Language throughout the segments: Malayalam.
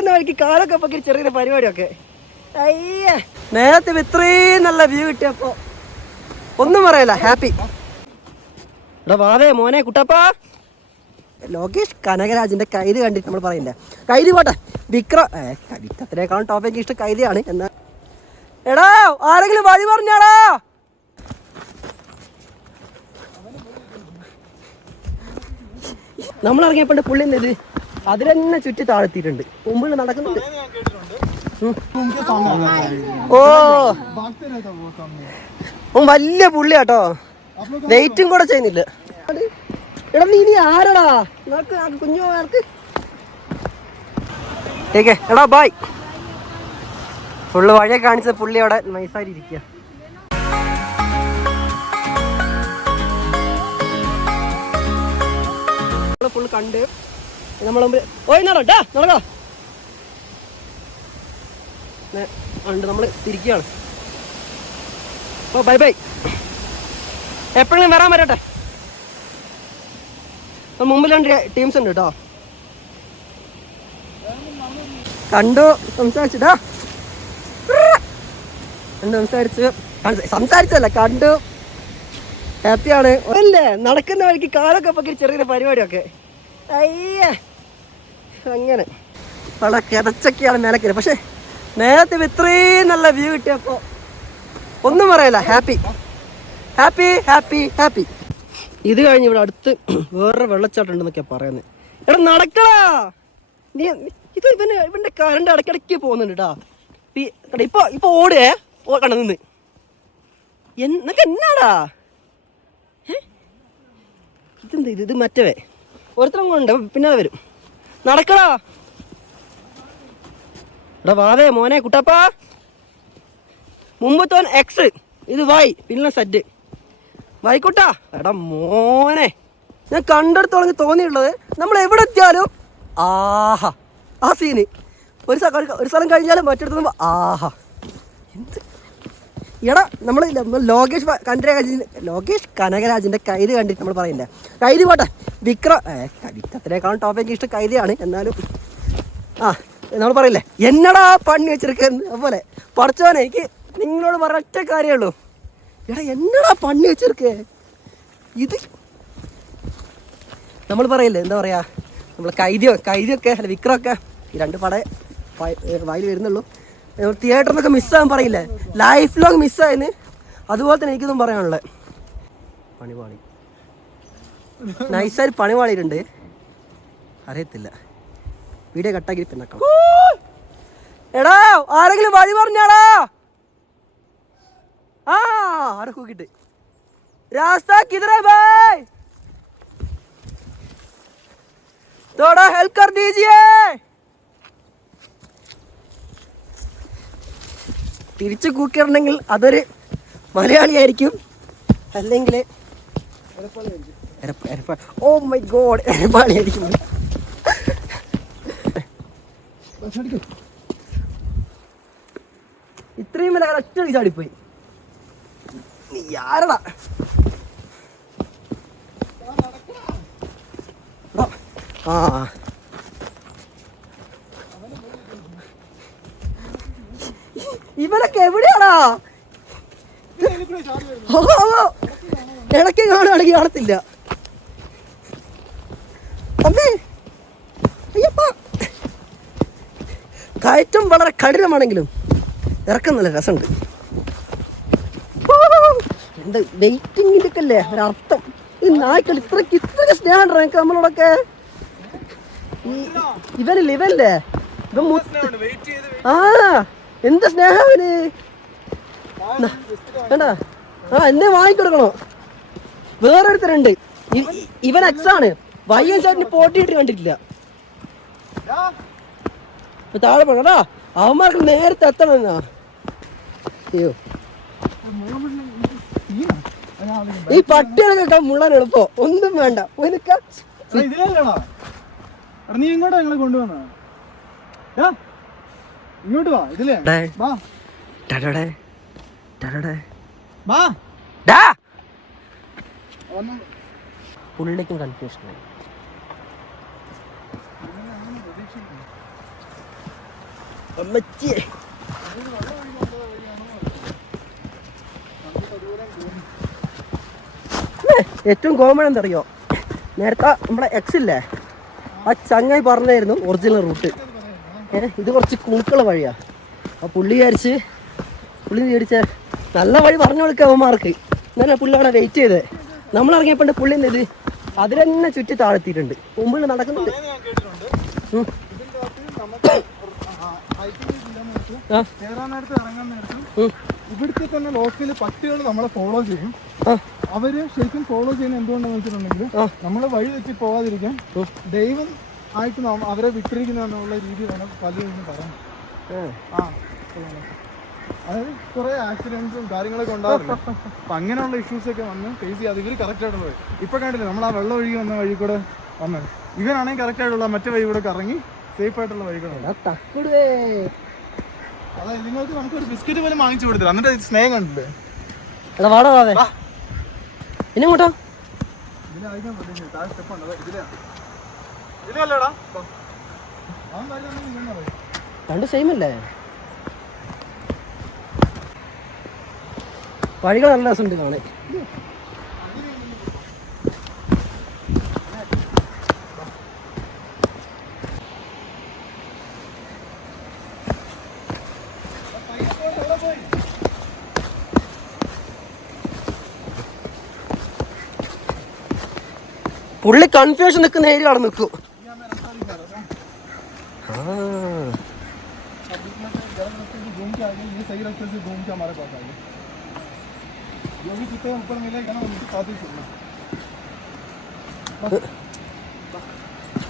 നടക്കുന്ന വഴിക്ക് കാലൊക്കെ പൊക്കി ചെറിയൊരു പരിപാടിയൊക്കെ. അയ്യേ നേരത്തെ ഇത്രയും നല്ല വ്യൂ കിട്ടിയപ്പോ ഒന്നും പറയല്ല ഹാപ്പി എടാ വാവേ മോനെ കുട്ടപ്പാ. ലോകേഷ് കനകരാജിന്റെ കൈത് കണ്ടിട്ട് നമ്മൾ പറയില്ല? കൈത് പോട്ടെ. വിക്രം വിക്രത്തിനേക്കാളും ടോപ്പ് എനിക്ക് ഇഷ്ടം കൈതയാണ് എന്നാ എടാ ആരെങ്കിലും വഴി പറഞ്ഞാടാ. നമ്മൾ പുള്ളി എന്ത് ചെയ്ത് തന്നെ ചുറ്റി താഴ്ത്തിയിട്ടുണ്ട്. മുമ്പിൽ നടക്കുന്നുണ്ട് ഉം. ഓ. വല്യ വലിയ പുള്ളിയാട്ടോ. വെയിറ്റും കൂടെ ചെയ്യുന്നില്ല. എടാ നീ ഇനി ആരടാ? കുഞ്ഞു ആർക്ക് ടേക്കേ എടാ ബായ് ഫുള്ള് വഴിയെ കാണിച്ച പുള്ളി അവിടെ നൈസായിട്ട് ഇരിക്കുക ഫുള്ള് കണ്ട് നമ്മളെ മുമ്പിൽ. ഓയ് നടട്ടോ നടക്കോ ഉണ്ട് നമ്മൾ തിരിക്കുകയാണ്. Oh bye bye. എപ്പോഴും വരാൻ വരട്ടെ. മുമ്പിൽ രണ്ട് ടീംസ് ഉണ്ട് കേട്ടോ. കണ്ടു? സംസാരിച്ചിട്ടാ കണ്ടു സംസാരിച്ചു. സംസാരിച്ചല്ല കണ്ടു. ഹാപ്പിയാണ് അല്ലേ നടക്കുന്ന വഴിക്ക് കാലൊക്കെ ചെറിയൊരു പരിപാടിയൊക്കെ. അയ്യേ. അങ്ങനെ. വളരെ കിതച്ചൊക്കെയാണ് മേലക്കൽ. പക്ഷെ നേരത്തെ ഇത്രയും നല്ല വ്യൂ കിട്ടിയപ്പോ ഒന്നും പറയല്ല. ഹാപ്പി ഹാപ്പി ഹാപ്പി ഹാപ്പി ഇത് കഴിഞ്ഞ് ഇവിടെ അടുത്ത് വേറൊരു വെള്ളച്ചാട്ടം ഉണ്ടെന്നൊക്കെയാ പറയുന്നത്. എടാ നടക്കടാ! നീ ഇത് ഇവന് ഇവന്റെ കറണ്ട് ഇടയ്ക്കിടയ്ക്ക് പോകുന്നുണ്ട് കേട്ടാ ഇപ്പൊ ഇപ്പൊ ഓടേ കണ്ട നിന്ന്. എന്നൊക്കെ എന്നാടാ? ഇതെന്ത് ഇത്? ഇത് മറ്റവേ. ഒരുത്തരം കൊണ്ട് പിന്നെ വരും. നടക്കടാ. എടാ വാവേ മോനെ കുട്ടപ്പാ. മുമ്പത്തോൻ എക്സ് ഇത് വൈ പിന്നെ സെറ്റ് വൈക്കുട്ടാ എടാ മോനെ ഞാൻ കണ്ടെടുത്തോളം തോന്നിയിട്ടുള്ളത് നമ്മൾ എവിടെ എത്തിയാലും ആഹാ. ആ സീന് ഒരു ഒരു സ്ഥലം കഴിഞ്ഞാലും മറ്റെടുത്ത് ആഹാ. എന്ത് എടാ നമ്മൾ ലോകേഷ് കനകരാജിന്റെ ലോകേഷ് കനകരാജിന്റെ കൈത് കണ്ടിട്ട് നമ്മൾ പറയില്ല കൈത് പോട്ടെ. വിക്രം വിക്രത്തിനേക്കാളും ടോപ്പ് എനിക്ക് ഇഷ്ടം കൈതയാണ് എന്നാലും ആ നമ്മൾ പറയില്ലേ? എന്നടാ പണി വെച്ചിരിക്കുന്നത്? അതുപോലെ. പഠിച്ചവനെ എനിക്ക് നിങ്ങളോട് പറഞ്ഞ കാര്യമേ ഉള്ളൂ. എടാ എന്നടാ പണി വെച്ചിരിക്കേ? ഇത് നമ്മൾ പറയില്ലേ? എന്താ പറയാ? നമ്മൾ കൈദ്യോ കൈദ്യൊക്കെ അല്ല വിക്രമൊക്കെ ഈ രണ്ട് പടയെ വായിൽ വരുന്നുള്ളൂ. തിയേറ്ററിൽ നിന്നൊക്കെ മിസ്സാകാൻ പറയില്ലേ ലൈഫ് ലോങ് മിസ്സായെന്ന് അതുപോലെ തന്നെ എനിക്കൊന്നും പറയാനുള്ളത് പണിപാളി നൈസായിട്ട് പണിപാളിയിട്ടുണ്ട് അറിയത്തില്ല വീഡിയോ കട്ടാക്കി പിന്നെ എടാ ആരെങ്കിലും വഴി പറഞ്ഞാടാ ആ ആരെ കൂക്കിട്ട് രാസ്ത കിധർ है भाई थोड़ा हेल्प कर दीजिए തിരിച്ചു കൂക്കിയിരുന്നെങ്കിൽ അതൊരു മലയാളിയായിരിക്കും. അല്ലെങ്കിൽ ഓ മൈ ഗോഡ് എരപ്പാളിയായിരിക്കും. ഇത്രയും വില ഒറ്റ ചാടിപ്പോയി. ആരടാ? ആ. ഇവരൊക്കെ ഓ, ഇടയ്ക്ക് കാണുകയാണെങ്കിൽ കാണത്തില്ല. അമ്മേ. അയ്യപ്പ. കയറ്റം വളരെ കഠിനമാണെങ്കിലും ഇറക്കം നല്ല രസമുണ്ട്. എന്താ വെയിറ്റിംഗിന്റെ ഒക്കെ അല്ലേ ഒരർത്ഥം. ഈ നായ്ക്കൾ ഇത്രയ്ക്ക് ഇത്ര സ്നേഹം എനിക്ക് നമ്മളോടൊക്കെ. ഈ ഇവനില്ലേ ഇവനല്ലേ ഇവൻ ആ. എന്ത് സ്നേഹം വേണ്ട. ആ എന്നെ വാങ്ങിക്കൊടുക്കണോ. വേറൊരുത്തരുണ്ട്. ഇവൻ എക്സാണ്. വൈ എൻ സൈഡിന് പോട്ടിയിട്ട് കണ്ടിട്ടില്ല. താഴെ പോകണ്ടാ അവന്മാർക്ക് നേരത്തെ എത്തണം എന്നാ. അയ്യോ. ഈ പട്ടികളൊക്കെ മുള്ളാൻ എളുപ്പോ. ഒന്നും വേണ്ട. എടാ നീ ഇങ്ങോട്ടാ ഞങ്ങളെ കൊണ്ടുവന്ന? ഇങ്ങോട്ട് വാ ഇതിലേ. വാ. വാ. വന്ന്. പുള്ളിക്കും കൺഫ്യൂഷൻ അമ്മച്ചി ഏറ്റവും കോമൺ എന്തറിയോ? നേരത്തെ നമ്മളെ എക്സ് ഇല്ലേ? ആ ചങ്ങായി പറഞ്ഞായിരുന്നു ഒറിജിനൽ റൂട്ട് ഇത് കുറച്ച് കുണുക്കള വഴിയാ. ആ പുള്ളി വിചാരിച്ച് പുള്ളി വിചാരിച്ച നല്ല വഴി പറഞ്ഞു കൊടുക്കുക അവന്മാർക്ക്. എന്നാലും പുള്ളി അവിടെ വെയിറ്റ് ചെയ്തേ. നമ്മൾ ഇറങ്ങിയപ്പോൾ പുള്ളി എന്ത് ചെയ്ത്? അതിലെന്നെ ചുറ്റി താഴ്ത്തിയിട്ടുണ്ട്. മുമ്പിൽ നടക്കുന്നുണ്ട്. ഇവിടുത്തെ തന്നെ ലോക്കൽ പട്ടികൾ നമ്മളെ ഫോളോ ചെയ്യും. അവർ ശരിക്കും ഫോളോ ചെയ്യുന്ന എന്തുകൊണ്ടാന്ന് വെച്ചിട്ടുണ്ടെങ്കിൽ നമ്മളെ വഴി തെറ്റി പോകാതിരിക്കാൻ ദൈവം ആയിട്ട് അവരെ വിട്ടിരിക്കുന്നു എന്നുള്ള വേണം പലരും ഏ. ആ അതായത് കുറെ ആക്സിഡൻസും കാര്യങ്ങളൊക്കെ ഉണ്ടാവില്ല? അപ്പൊ അങ്ങനെയുള്ള ഇഷ്യൂസ് ഒക്കെ വന്ന് ഫേസ് ചെയ്യാതെ ഇവർ കറക്റ്റ് ആയിട്ട് പോയി ഇപ്പൊ കണ്ടില്ലേ നമ്മൾ ആ വെള്ളം ഒഴുകി വന്ന വഴി കൂടെ വന്നത്. ഇവനാണെങ്കിൽ കറക്റ്റ് ആയിട്ടുള്ള മറ്റേ വഴി കൂടെ കറങ്ങി സേഫ് ആയിട്ടുള്ള വഴി കൂടെ അതായത് നിങ്ങൾക്ക് നമുക്ക് ഒരു ബിസ്ക്കറ്റ് പോലും വാങ്ങിച്ചു കൊടുത്തില്ല. എന്നിട്ട് സ്നേഹം കണ്ടില്ലേ? എടാ വാടാ ഇനി കൂട്ടോ പറ്റില്ല താഴെ സ്റ്റെപ്പ് ഉണ്ട്? ഇതിലെ രണ്ട് സെയിം അല്ലേ? വഴികൾ നല്ല രസമുണ്ട് കാണാൻ. പുള്ളി കൺഫ്യൂഷൻ നിൽക്കുന്ന ഏരിയ അവിടെ നിൽക്കും. जो भी जितने ऊपर मिलेगा ना उनके साथ ही चलना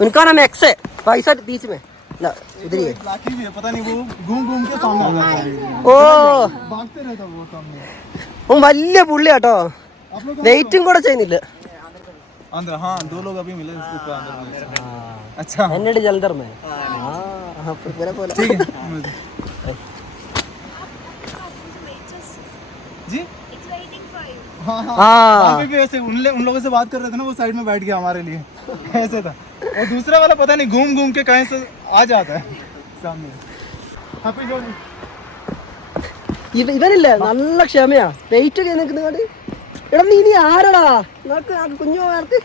उनका नाम एक्स है भाई साहब बीच में ला उधर ही है एक लाठी भी है पता नहीं वो घूम घूम के सामने आ जाता है ഓ भागते रहता है वो सामने ഓൻ വലിയ പുള്ളി കേട്ടോ आप लोग വെയിറ്റും കൂടെ ചെയ്യുന്നില്ല अंदर हाँ दो लोग अभी मिले इसके ऊपर अंदर में। अच्छा എന്നോട് ജലന്ധർ മേ ആ ഇവരെ പോലെ ठीक है for you. हाँ हाँ ആ वहाँ पे भी ऐसे उन, ले- उन लोगों से बात कर रहे थे ना वो साइड में बैठ गया हमारे लिए ऐसे था और दूसरा वाला पता नहीं घूम घूम के कहीं से आ जाता है सामने हैप्पी जर्नी ഇവ ഇവനില്ലേ നല്ല ക്ഷമയാ വെയിറ്റ് ഒക്കെ നിൽക്കുന്ന കണ്ട് എടാ നീ ഇനി ആരടാ നിനക്ക് ആ കുഞ്ഞു നേരത്ത്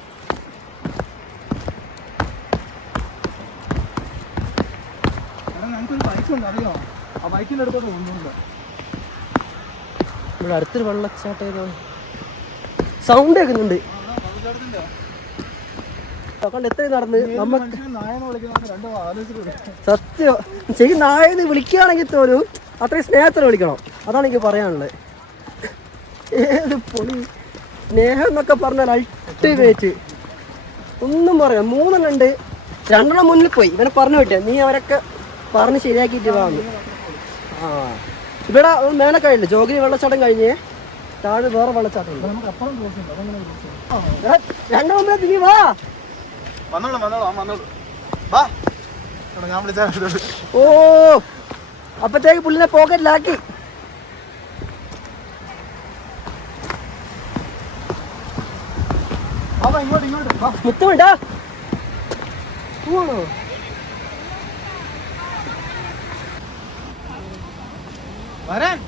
എടാ ഞങ്ങൾക്കൊരു ബൈക്ക് ഉണ്ട് അറിയോ ആ ബൈക്കിൻ്റെ അടുത്തോട്ട് ഒന്നുമില്ല ഇവിടെ അടുത്തൊരു വെള്ളച്ചാട്ടം ഏതോ സൗണ്ട് കേൾക്കുന്നുണ്ട്. ആലോചിച്ചിട്ട് സത്യം. ശരിക്കും നായെന്ന് വിളിക്കുകയാണെങ്കിൽ പോലും അത്രയും സ്നേഹത്തിന് വിളിക്കണം. അതാണ് എനിക്ക് പറയാനുള്ളത്. ഏത് പൊളി സ്നേഹം എന്നൊക്കെ പറഞ്ഞാൽ അൾട്ടിമേറ്റ് ഒന്നും പറയാം. മൂന്നെണ്ണം ഉണ്ട്. രണ്ടെണ്ണം മുന്നിൽ പോയി. ഇവനെ പറഞ്ഞു വിട്ടേ. നീ അവരൊക്കെ പറഞ്ഞ് ശരിയാക്കിയിട്ട് വാങ്ങി ആ. ഇവിടെ മേലെ കഴിഞ്ഞില്ല? ജോഗിനി വെള്ളച്ചാട്ടം കഴിഞ്ഞേ. താഴെ വേറെ വെള്ളച്ചാട്ടം നമുക്ക് അപ്പുറം ക്രോസ് ഉണ്ട്. അതങ്ങനെ ക്രോസ് ചെയ്യാം എടാ, രണ്ടു മുമ്പിൽ നീ വാ. വന്നോളൂ വന്നോളൂ ആ വന്നോളൂ. വാ. ഞാൻ വിളിച്ചാൽ ഓ അപ്പത്തേക്ക് പുള്ളിനെ പോക്കറ്റിലാക്കി ഇങ്ങോട്ട് ഇങ്ങോട്ട്. വരാൻ.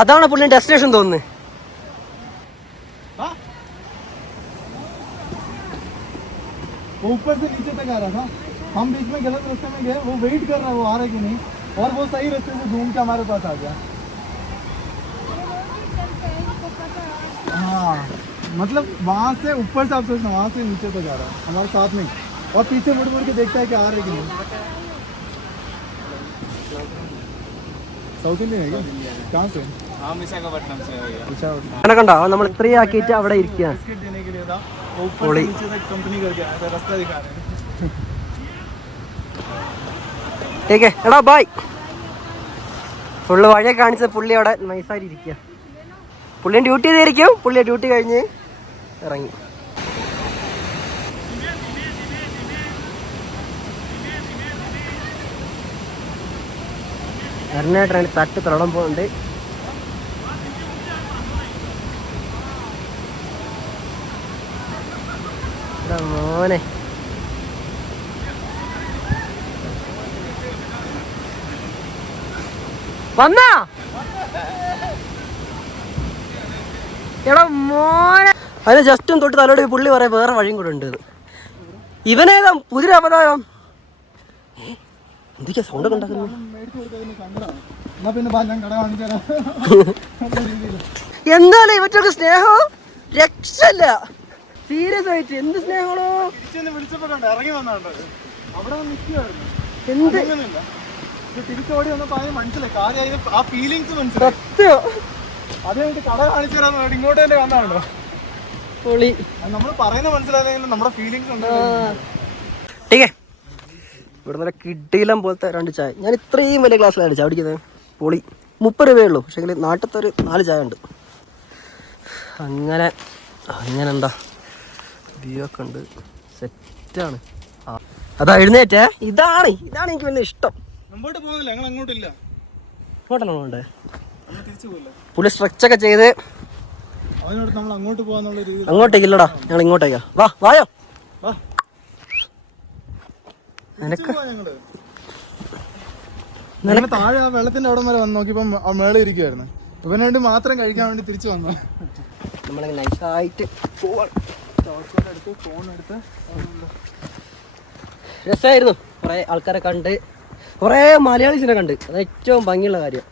അതാണ് പുള്ളി ഡെസ്റ്റിനേഷൻ തോന്നുന്നത് हाँ? वो ऊपर से नीचे तक आ रहा था हम बीच में गलत रास्ते में गए वो वेट कर रहा है वो आ रहा है कि नहीं और वो सही रास्ते से घूम के हमारे पास आ गया हाँ मतलब वहाँ से ऊपर से आप सोचना वहाँ से नीचे तक आ रहा है हमारे साथ में ही। और पीछे मुड़ मुड़ के देखता है कि आ रहे कि नहीं സൗത്ത് ഇന്ത്യൻ കണ്ടോ? നമ്മൾ ഇത്രയും ആക്കിയിട്ട് അവിടെ ഇരിക്കുകയാണ്. പൊളി. എടാ ബായ് ഫുള്ള് വഴിയെ കാണിച്ച പുള്ളി അവിടെ നൈസായിട്ട് ഇരിക്കുക പുള്ളിയെ ഡ്യൂട്ടി ചെയ്തിരിക്കും. പുള്ളിയെ ഡ്യൂട്ടി കഴിഞ്ഞ് ഇറങ്ങി. എറിനേട്ടറാണ് തട്ട് തൊടം പോകുന്നുണ്ട്. മോനെ. വന്നാ? എടാ മോനെ. അതിനെ ജസ്റ്റും തൊട്ട് തലോട് പുള്ളി പറയാം വേറെ വഴിയും കൂടെ ഉണ്ട് ഇവനേതാ പുതിയ അപതാരം എന്തൊക്കെയാ സൗണ്ടൊക്കെ ഉണ്ടാക്കുന്നത്? രീതിയിൽ ഇവറ്റൊക്കെ സ്നേഹം? രക്ഷല്ല സീരിയസ് ആയിട്ട്. എന്ത് സ്നേഹമാണോ? ഇറങ്ങി വന്നുണ്ട് അവിടെ എന്ത്? തിരിച്ചോടി വന്നപ്പോ മനസ്സിലായി കാര്യം ആ ഫീലിങ്സ് മനസ്സിലായി സത്യം. അത് കഴിഞ്ഞിട്ട് കട കാണിച്ചു തരാൻ ഇങ്ങോട്ട് തന്നെ വന്നാണല്ലോ. പൊളി. നമ്മൾ പറയുന്ന മനസ്സിലായെങ്കിലും നമ്മുടെ ഫീലിംഗ്സ് ഉണ്ട്. ഇവിടെ നല്ല കിടിലം പോലത്തെ രണ്ട് ചായ. ഞാൻ ഇത്രയും വലിയ ഗ്ലാസ്സിലാണ് ചായ അടിക്കുന്നത് പൊളി. മുപ്പത് രൂപയേ ഉള്ളൂ. പക്ഷേ നാട്ടിലത്തെ ഒരു നാല് ചായ ഉണ്ട്. അങ്ങനെ അങ്ങനെ എന്താ? വ്യൂ ഒക്കെ ഉണ്ട്. സെറ്റാണ് അതാ എഴുന്നേറ്റേ. ഇതാണ്. ഇതാണ് എനിക്ക് വലിയ ഇഷ്ടം. മുമ്പോട്ട് പോകുന്നില്ല. ഞങ്ങൾ അങ്ങോട്ടില്ല പോയില്ല പുള്ളി സ്ട്രെച്ചൊക്കെ ചെയ്ത് അങ്ങോട്ടേക്കില്ലടാ ഞങ്ങൾ ഇങ്ങോട്ടേക്കാ. വാ വായോ വാ. നിനക്ക് ഞങ്ങൾ താഴെ ആ വെള്ളത്തിന്റെ അവിടെ വരെ വന്ന് നോക്കിയപ്പം മേളെ ഇരിക്കുവായിരുന്നു. ഇവന് വേണ്ടി മാത്രം കഴിക്കാൻ വേണ്ടി തിരിച്ചു വന്നു. നമ്മളിങ്ങനെ നൈസായിട്ട് എടുത്ത് ഫോൺ എടുത്ത് രസമായിരുന്നു കുറേ ആൾക്കാരെ കണ്ട് കുറേ മലയാളീസിനെ കണ്ട്. അത് ഏറ്റവും ഭംഗിയുള്ള കാര്യം.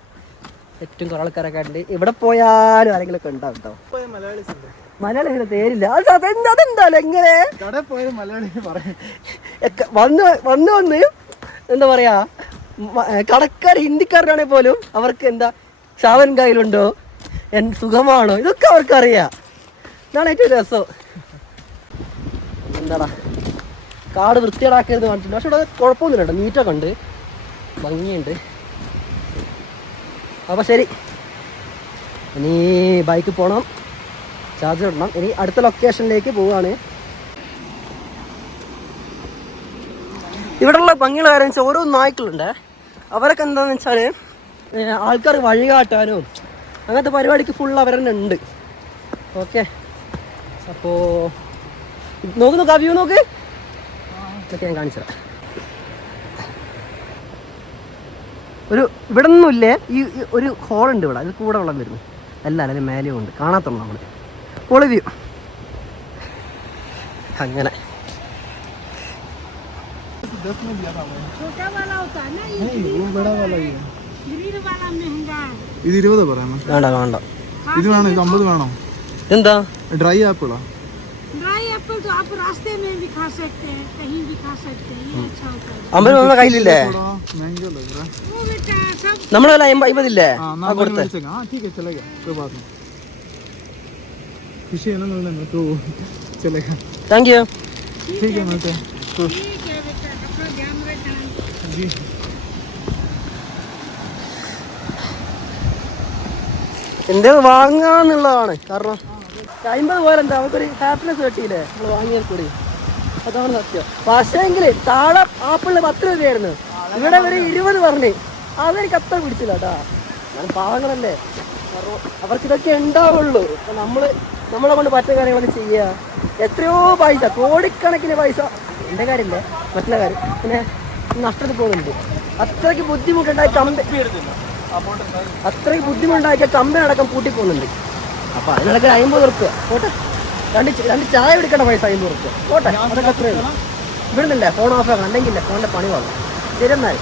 ഏറ്റവും കുറേ ആൾക്കാരെ കണ്ട്. ഇവിടെ പോയാലും ആരെങ്കിലും ഒക്കെ ഉണ്ടാവും കേട്ടോ മലയാളീസ് ഉണ്ട് മലയാളീസിനെ തേരില്ല അത് അതെന്താ അതെന്തായാലും എങ്ങനെ വന്ന് വന്ന് വന്ന് എന്താ പറയാ കടക്കാർ ഹിന്ദിക്കാരനാണെങ്കിൽ പോലും അവർക്ക് എന്താ ചാവൻ കയ്യിലുണ്ടോ എൻ സുഖമാണോ? ഇതൊക്കെ അവർക്ക് അറിയാം ഇതാണ് ഏറ്റവും രസം. എന്താടാ? കാട് വൃത്തിയാടാക്കരുത് പറഞ്ഞിട്ടുണ്ട്. പക്ഷെ ഇവിടെ കുഴപ്പമൊന്നുമില്ല കേട്ടോ. നീറ്റൊക്കെ ഉണ്ട് ഭംഗിയുണ്ട്. അപ്പോൾ ശരി. ഇനി ബൈക്ക് പോകണം ചാർജ് ഇടണം. ഇനി അടുത്ത ലൊക്കേഷനിലേക്ക് പോവുകയാണ്. ഇവിടെയുള്ള ഭംഗിയുള്ള കാര്യം വെച്ചാൽ ഓരോ നായ്ക്കളുണ്ട്. അവരൊക്കെ എന്താണെന്ന് വെച്ചാൽ ആൾക്കാർ വഴി കാട്ടാനും അങ്ങനത്തെ പരിപാടിക്ക് ഫുൾ അവർ തന്നെ ഉണ്ട്. ഓക്കെ അപ്പോൾ നോക്ക് നോക്ക് ആ നോക്ക്. ഇതൊക്കെ ഞാൻ കാണിച്ചു തരാം. ഒരു ഇവിടെ ഒന്നുമില്ലേ ഈ ഈ ഒരു ഹോളുണ്ട് ഇവിടെ. അതിൽ കൂടെ വെള്ളം വരുന്നു. അല്ല അല്ലെങ്കിൽ മേലെയും ഉണ്ട്. കാണാത്തുള്ളൂ നമ്മൾ പൊളി വ്യൂ അങ്ങനെ छोटा वाला होता है ना ये ग्रीन वाला महंगा है ഇത് ഇരുപത് പറയാമോ വേണ്ട വേണ്ട ഇത് വേണോ ഇത് അമ്പത് വേണോ എന്താ ഡ്രൈ ആപ്പിളാ ड्राई एप्पल तो आप रास्ते में भी खा सकते हैं कहीं भी खा सकते हैं ये अच्छा होता है അമ്പത് നമ്മുടെ കയ്യിലില്ലേ महंगे लग रहा है वो बेटा सब നമ്മുടെ കയ്യിൽ അമ്പ അമ്പതില്ലേ हाँ ആ ना मैंने കൊടുത്തേ मेरे से कहा, हाँ ठीक है चलेगा कोई बात नहीं खुशी है ना मिलने में तो चलेगा താങ്ക് യു ठीक है मिलते हैं ठीक है बेटा अपना ध्यान रखना जी എന്തേ വാങ്ങാന്നുള്ളതാണ് കാരണം അമ്പത് പോലെ എന്താ നമുക്കൊരു ഹാപ്പിനെസ് കിട്ടിയില്ലേ നമ്മൾ വാങ്ങിയാൽ കൂടി അതാണ് സത്യം പക്ഷേങ്കിൽ താഴെ ആപ്പിളിന് പത്ത് രൂപയായിരുന്നു ഇവിടെ ഒരു ഇരുപത് പറഞ്ഞ് അതെനിക്ക് അത്ര പിടിച്ചില്ല കേട്ടാ ഞാൻ പാവങ്ങളല്ലേ കാരണം അവർക്ക് ഇതൊക്കെ ഉണ്ടാവുള്ളൂ അപ്പൊ നമ്മൾ കൊണ്ട് പറ്റ കാര്യങ്ങളൊക്കെ ചെയ്യുക എത്രയോ പൈസ കോടിക്കണക്കിന് പൈസ. എന്റെ കാര്യമില്ല? മറ്റുള്ള കാര്യം. പിന്നെ നഷ്ടത്തിൽ പോകുന്നുണ്ട്. അത്രയ്ക്ക് ബുദ്ധിമുട്ടുണ്ടായി കമ്പ അത്രയ്ക്ക് ബുദ്ധിമുട്ടാക്കിയ കമ്പനി അടക്കം പൂട്ടി പോകുന്നുണ്ട്. അപ്പൊ അതിനടക്കം അമ്പത് ഉറുപ്പ്യ. പോട്ടെ. രണ്ട് രണ്ട് ചായ എടുക്കേണ്ട പൈസ അമ്പത് ഉറുപ്പ്യ. പോട്ടെ. അതൊക്കെ അത്രയേ ഉള്ളൂ. ഇവിടുന്നില്ലേ ഫോൺ ഓഫ് ആക്കണം. അല്ലെങ്കിൽ ഫോണിന്റെ പണി വാങ്ങും ശരി എന്നാൽ